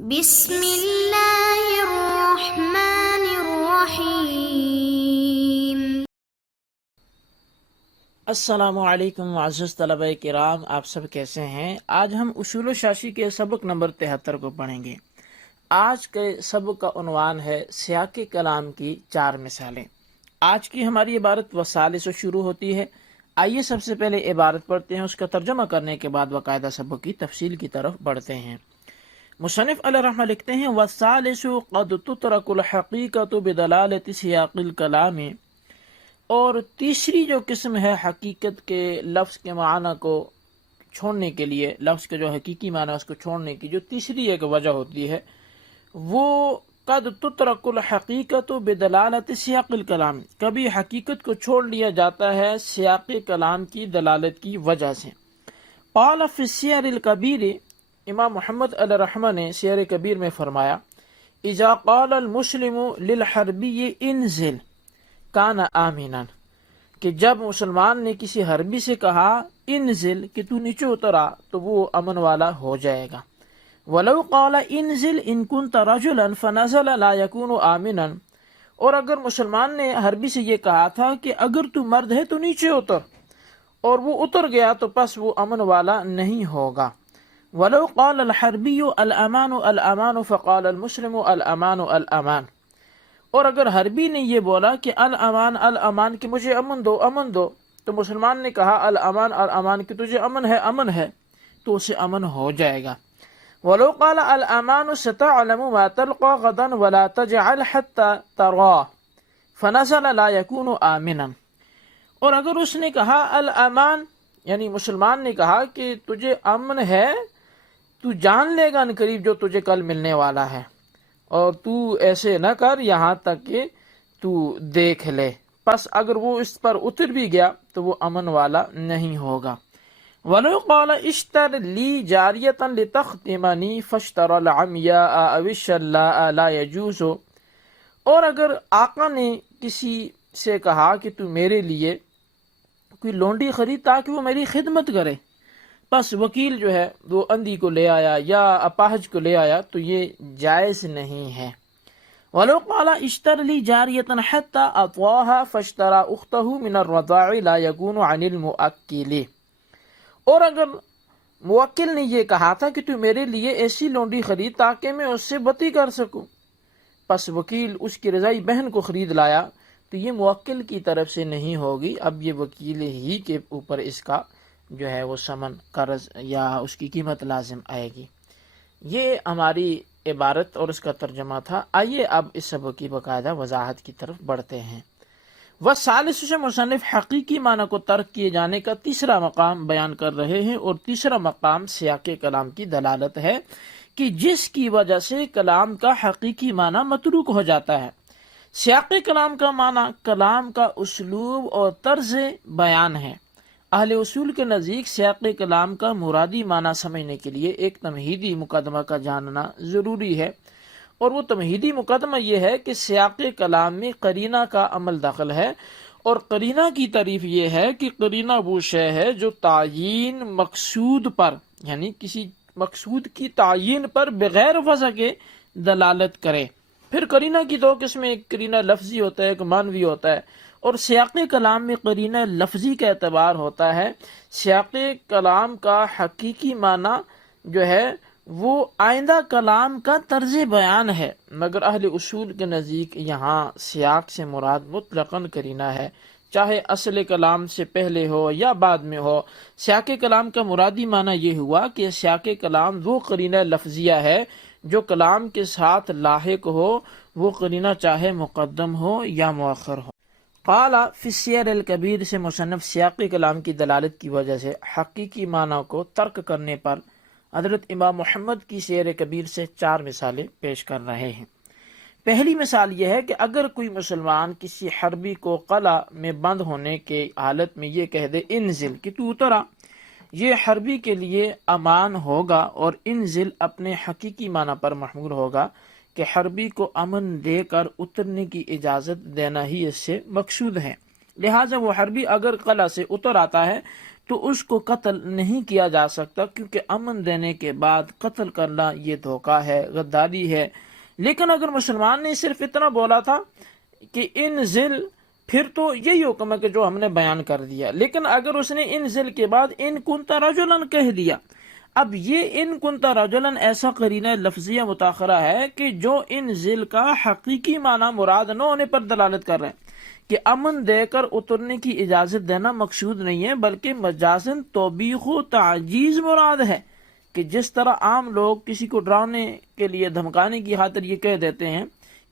بسم اللہ الرحمن الرحیم۔ السلام علیکم معزز طلبہ کرام، آپ سب کیسے ہیں؟ آج ہم اصول و شاشی کے سبق نمبر 73 کو پڑھیں گے۔ آج کے سبق کا عنوان ہے سیاق کلام کی 4 مثالیں۔ آج کی ہماری عبارت وسالے سے شروع ہوتی ہے۔ آئیے سب سے پہلے عبارت پڑھتے ہیں، اس کا ترجمہ کرنے کے بعد باقاعدہ سبق کی تفصیل کی طرف بڑھتے ہیں۔ مصنف علیہ رحمہ لکھتے ہیں وَالثَّالِثُ قَدْ تُتْرَكُ الْحَقِيقَةُ بِدَلَالَةِ سِيَاقِ الْكَلَامِ، اور تیسری جو قسم ہے حقیقت کے لفظ کے معنی کو چھوڑنے کے لیے، لفظ کے جو حقیقی معنی اس کو چھوڑنے کی جو تیسری ایک وجہ ہوتی ہے، وہ قد تترک الحقیقت بدلالت سیاق الکلام، کبھی حقیقت کو چھوڑ لیا جاتا ہے سیاق کلام کی دلالت کی وجہ سے۔ قال فی السیر الکبیر، امام محمد علیہ رحمہ نے سیر کبیر میں فرمایا اذا قال المسلم للحربی انزل کان آمنا، کہ جب مسلمان نے کسی حربی سے کہا انزل، کہ تو نیچے اترا، تو وہ امن والا ہو جائے گا۔ ولو قال انزل ان كنت رجلا فنزل لا يكون آمنا، اور اگر مسلمان نے حربی سے یہ کہا تھا کہ اگر تو مرد ہے تو نیچے اتر، اور وہ اتر گیا تو پس وہ امن والا نہیں ہوگا۔ ولو قال الحربی الامان الامان فقال المسلم الامان الامان، اور اگر حربی نے یہ بولا کہ الامان الامان، کہ مجھے امن دو امن دو، تو مسلمان نے کہا الامان الامان، کہ تجھے امن ہے، تو اسے امن ہو جائے گا۔ ولو قال الامان ستعلم ما تلقى غدا ولا تجعل حتى ترى فنزل لا يكون آمنا، اور اگر اس نے کہا الامان، یعنی مسلمان نے کہا کہ تجھے امن ہے، تو جان لے گا ان قریب جو تجھے کل ملنے والا ہے، اور تو ایسے نہ کر یہاں تک کہ تو دیکھ لے، پس اگر وہ اس پر اتر بھی گیا تو وہ امن والا نہیں ہوگا۔ وَلَوْ قَالَ اشْتَرْ لِي جَارِيَةً لِتَخْدِمَنِي فَاشْتَرَى الْعَمْيَاءَ أَوِ الشَّلَّاءَ لَا يَجُوزُ، اور اگر آقا نے کسی سے کہا کہ تو میرے لیے کوئی لونڈی خرید تاکہ وہ میری خدمت کرے، پس وکیل جو ہے وہ اندھی کو لے آیا یا اپاہج کو لے آیا، تو یہ جائز نہیں ہے۔ وَلَوْ قَالَ اشْتَرْ لِي جَارِيَةً حَتَّى أَطْوَاهَا فَاشْتَرَى أُخْتَهُ مِنَ الرَّضَاعِ لَا يَكُونُ عَنِ الْمُؤَكِّلِ، اور اگر موکل نے یہ کہا تھا کہ تو میرے لیے ایسی لونڈی خرید تاکہ میں اس سے بتی کر سکوں، پس وکیل اس کی رضائی بہن کو خرید لایا، تو یہ موکل کی طرف سے نہیں ہوگی، اب یہ وکیل ہی کے اوپر اس کا جو ہے وہ ثمن قرض یا اس کی قیمت لازم آئے گی۔ یہ ہماری عبارت اور اس کا ترجمہ تھا۔ آئیے اب اس سبق کی باقاعدہ وضاحت کی طرف بڑھتے ہیں۔ وَالثَّالِثُ سے مصنف حقیقی معنی کو ترک کیے جانے کا تیسرا مقام بیان کر رہے ہیں، اور تیسرا مقام سیاق کلام کی دلالت ہے کہ جس کی وجہ سے کلام کا حقیقی معنی متروک ہو جاتا ہے۔ سیاق کلام کا معنی کلام کا اسلوب اور طرز بیان ہے۔ اہل اصول کے نزدیک سیاق کلام کا مرادی معنی سمجھنے کے لیے ایک تمہیدی مقدمہ کا جاننا ضروری ہے، اور وہ تمہیدی مقدمہ یہ ہے کہ سیاق کلام میں قرینہ کا عمل داخل ہے، اور قرینہ کی تعریف یہ ہے کہ قرینہ وہ شے ہے جو تعیین مقصود پر، یعنی کسی مقصود کی تعیین پر بغیر وجہ کے دلالت کرے۔ پھر قرینہ کی 2 قسمیں، ایک قرینہ لفظی ہوتا ہے، ایک معنوی ہوتا ہے، اور سیاق کلام میں قرینہ لفظی کا اعتبار ہوتا ہے۔ سیاق کلام کا حقیقی معنی جو ہے وہ آئندہ کلام کا طرز بیان ہے، مگر اہل اصول کے نزدیک یہاں سیاق سے مراد مطلقاً قرینہ ہے، چاہے اصل کلام سے پہلے ہو یا بعد میں ہو۔ سیاق کلام کا مرادی معنی یہ ہوا کہ سیاق کلام وہ قرینہ لفظیہ ہے جو کلام کے ساتھ لاحق ہو، وہ قرینہ چاہے مقدم ہو یا مؤخر ہو۔ قال فی السیر الکبیر سے مصنف سیاق کلام کی دلالت کی وجہ سے حقیقی معنی کو ترک کرنے پر حضرت امام محمد کی سیر کبیر سے 4 مثالیں پیش کر رہے ہیں۔ پہلی مثال یہ ہے کہ اگر کوئی مسلمان کسی حربی کو قلعہ میں بند ہونے کے حالت میں یہ کہہ دے انزل، کہ تو اترا، یہ حربی کے لیے امان ہوگا، اور انزل اپنے حقیقی معنی پر محمول ہوگا کہ حربی کو امن دے کر اترنے کی اجازت دینا ہی اس سے مقصود ہے۔ لہٰذا وہ حربی اگر قلعہ سے اتر آتا ہے تو اس کو قتل نہیں کیا جا سکتا، کیونکہ امن دینے کے بعد قتل کرنا یہ دھوکہ ہے، غداری ہے۔ لیکن اگر مسلمان نے صرف اتنا بولا تھا کہ انزل، پھر تو یہی حکم ہے کہ جو ہم نے بیان کر دیا۔ لیکن اگر اس نے انزل کے بعد ان کنت رجلا کہہ دیا، اب یہ ان کنت رجلا ایسا قرینہ لفظیہ متاخرہ ہے کہ جو انزل کا حقیقی معنی مراد نہ ہونے پر دلالت کر رہے ہیں، کہ امن دے کر اترنے کی اجازت دینا مقصود نہیں ہے، بلکہ مجازن توبیخ و تعجیز مراد ہے، کہ جس طرح عام لوگ کسی کو ڈرانے کے لیے دھمکانے کی خاطر یہ کہہ دیتے ہیں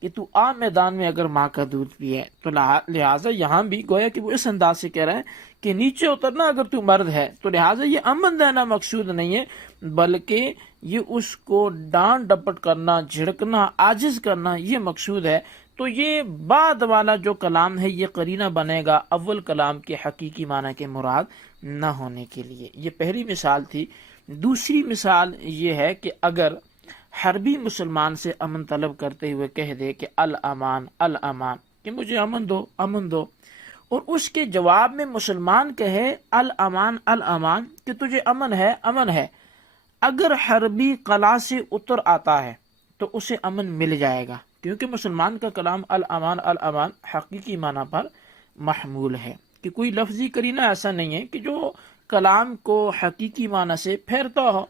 کہ تو آ میدان میں اگر ماں کا دودھ پیے، تو لہٰذا یہاں بھی گویا کہ وہ اس انداز سے کہہ رہے ہیں کہ نیچے اترنا اگر تو مرد ہے، تو لہٰذا یہ امن دینا مقصود نہیں ہے، بلکہ یہ اس کو ڈانٹ ڈپٹ کرنا، جھڑکنا، عاجز کرنا یہ مقصود ہے۔ تو یہ بعد والا جو کلام ہے یہ قرینہ بنے گا اول کلام کے حقیقی معنی کے مراد نہ ہونے کے لیے۔ یہ پہلی مثال تھی۔ دوسری مثال یہ ہے کہ اگر حربی مسلمان سے امن طلب کرتے ہوئے کہہ دے کہ الامان الامان، کہ مجھے امن دو امن دو، اور اس کے جواب میں مسلمان کہے الامان الامان، کہ تجھے امن ہے امن ہے، اگر حربی قلعہ سے اتر آتا ہے تو اسے امن مل جائے گا، کیونکہ مسلمان کا کلام الامان الامان حقیقی معنی پر محمول ہے، کہ کوئی لفظی قرینہ ایسا نہیں ہے کہ جو کلام کو حقیقی معنی سے پھیرتا ہو۔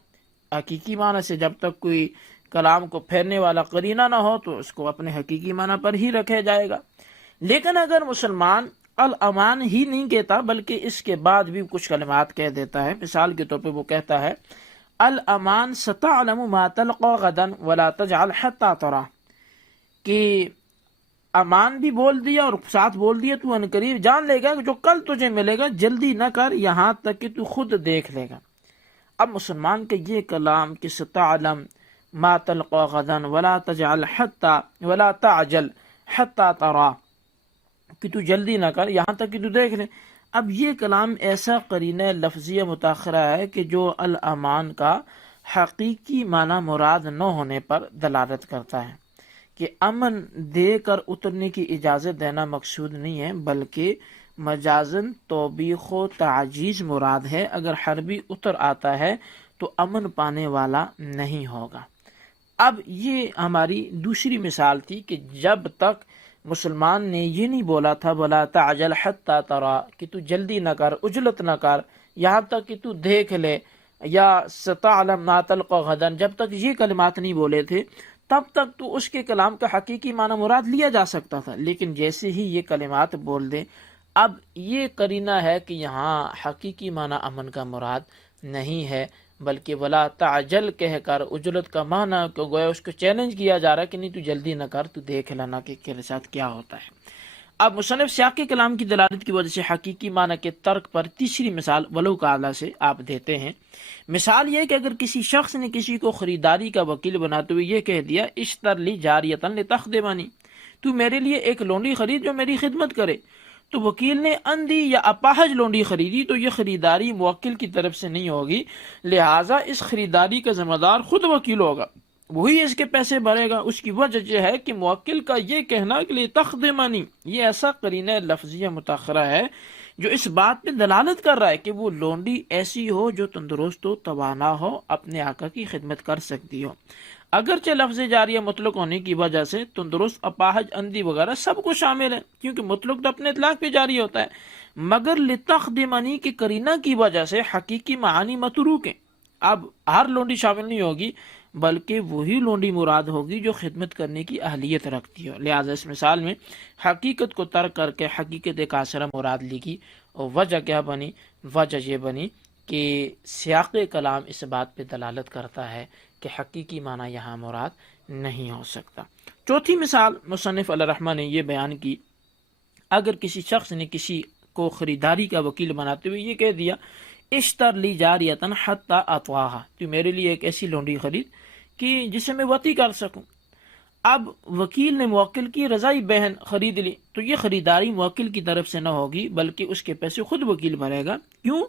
حقیقی معنی سے جب تک کوئی کلام کو پھیرنے والا قرینہ نہ ہو تو اس کو اپنے حقیقی معنی پر ہی رکھا جائے گا۔ لیکن اگر مسلمان الامان ہی نہیں کہتا بلکہ اس کے بعد بھی کچھ کلمات کہہ دیتا ہے، مثال کے طور پہ وہ کہتا ہے الامان ستعلم ما تلقى غدا ولا تجعل حتى ترى، کہ امان بھی بول دیا اور ساتھ بول دیا تو عنقریب جان لے گا جو کل تجھے ملے گا، جلدی نہ کر یہاں تک کہ تو خود دیکھ لے گا۔ اب مسلمان کا یہ کلام کہ ستعلم ما تلقى غدا ولا تجعل حتى ولا تعجل حتى ترى، کہ تو جلدی نہ کر یہاں تک کہ تو دیکھ لے، اب یہ کلام ایسا قرینہ لفظیہ متاخرہ ہے کہ جو الامان کا حقیقی معنی مراد نہ ہونے پر دلالت کرتا ہے، کہ امن دے کر اترنے کی اجازت دینا مقصود نہیں ہے، بلکہ مجازن توبیخ و تعجیز مراد ہے۔ اگر حربی اتر آتا ہے تو امن پانے والا نہیں ہوگا۔ اب یہ ہماری دوسری مثال تھی کہ جب تک مسلمان نے یہ نہیں بولا تھا ولا تعجل حتی ترا، کہ تو جلدی نہ کر، عجلت نہ کر یہاں تک کہ تو دیکھ لے، یا ستعلم ما تلقى غدا، جب تک یہ کلمات نہیں بولے تھے تب تک تو اس کے کلام کا حقیقی معنی مراد لیا جا سکتا تھا، لیکن جیسے ہی یہ کلمات بول دے اب یہ قرینہ ہے کہ یہاں حقیقی معنی امن کا مراد نہیں ہے، بلکہ ولا تعجل کہہ کر عجلت کا معنی کو گویا اس کو چیلنج کیا جا رہا ہے کہ نہیں تو جلدی نہ کر، تو دیکھ لینا کہ تیرے ساتھ کیا ہوتا ہے۔ اب مصنف سیاق کلام کی دلالت کی وجہ سے حقیقی معنی کے ترک پر تیسری مثال ولو قاعدہ سے آپ دیتے ہیں۔ مثال یہ کہ اگر کسی شخص نے کسی کو خریداری کا وکیل بناتے ہوئے یہ کہہ دیا اشتر لی جاریۃ لتخدمنی، تو میرے لیے ایک لونڈی خرید جو میری خدمت کرے، تو وکیل نے اندھی یا اپاہج لونڈی خریدی تو یہ خریداری موکل کی طرف سے نہیں ہوگی، لہٰذا اس خریداری کا ذمہ دار خود وکیل ہوگا، وہی اس کے پیسے بھرے گا۔ اس کی وجہ یہ ہے کہ موکل کا یہ کہنا کہ لتخدمنی، یہ ایسا قرینہ لفظیہ متاخرہ ہے جو اس بات پہ دلالت کر رہا ہے کہ وہ لونڈی ایسی ہو جو تندرست ہو، توانا ہو، اپنے آقا کی خدمت کر سکتی ہو۔ اگرچہ لفظ جاریہ مطلق ہونے کی وجہ سے تندرست، اپاہج، اندھی وغیرہ سب کو شامل ہے، کیونکہ مطلق تو اپنے اطلاق پہ جاری ہوتا ہے، مگر لتخدمنی کی قرینہ کی وجہ سے حقیقی معانی متروک ہیں۔ اب ہر لونڈی شامل نہیں ہوگی بلکہ وہی لونڈی مراد ہوگی جو خدمت کرنے کی اہلیت رکھتی ہو، لہٰذا اس مثال میں حقیقت کو ترک کر کے حقیقت قاصرہ مراد لگی، اور وجہ کیا بنی؟ وجہ یہ بنی کہ سیاق کلام اس بات پہ دلالت کرتا ہے کہ حقیقی معنی یہاں مراد نہیں ہو سکتا۔ چوتھی مثال مصنف علیہ الرحمہ نے یہ بیان کی، اگر کسی شخص نے کسی کو خریداری کا وکیل بناتے ہوئے یہ کہہ دیا اشتر لی جاریۃ حتی اطواہا، تو میرے لیے ایک ایسی لونڈی خرید کہ جسے میں وطی کر سکوں۔ اب وکیل نے موکل کی رضائی بہن خرید لی تو یہ خریداری موکل کی طرف سے نہ ہوگی بلکہ اس کے پیسے خود وکیل بھرے گا۔ کیوں؟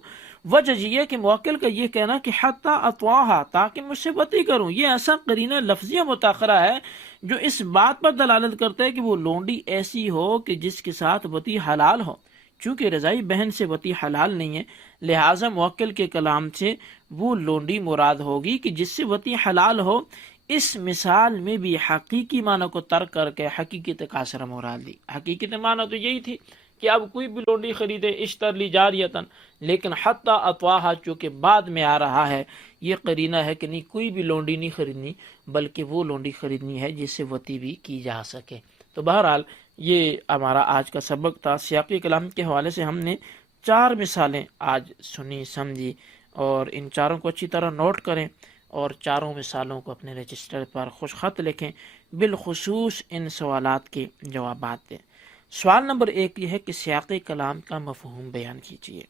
وجہ یہ کہ موکل کا یہ کہنا کہ حتی اطواہا، تاکہ مجھ سے وطی کروں، یہ ایسا قرینہ لفظیہ متاخرہ ہے جو اس بات پر دلالت کرتا ہے کہ وہ لونڈی ایسی ہو کہ جس کے ساتھ وطی حلال ہو، چونکہ رضائی بہن سے وطی حلال نہیں ہے، لہٰذا موکل کے کلام سے وہ لونڈی مراد ہوگی کہ جس سے وطی حلال ہو۔ اس مثال میں بھی حقیقی معنی کو ترک کر کے حقیقی تقاصر مراد دی۔ حقیقی معنی تو یہی تھی کہ اب کوئی بھی لونڈی خریدے اشتر لی جاریتن، لیکن حتی اطواہا چونکہ بعد میں آ رہا ہے، یہ قرینہ ہے کہ نہیں کوئی بھی لونڈی نہیں خریدنی، بلکہ وہ لونڈی خریدنی ہے جس سے وطی بھی کی جا سکے۔ تو بہرحال یہ ہمارا آج کا سبق تھا۔ سیاقی کلام کے حوالے سے ہم نے 4 مثالیں آج سنی سمجھی، اور ان چاروں کو اچھی طرح نوٹ کریں اور چاروں مثالوں کو اپنے رجسٹر پر خوش خط لکھیں، بالخصوص ان سوالات کے جوابات دیں۔ سوال نمبر 1 یہ ہے کہ سیاق کلام کا مفہوم بیان کیجیے۔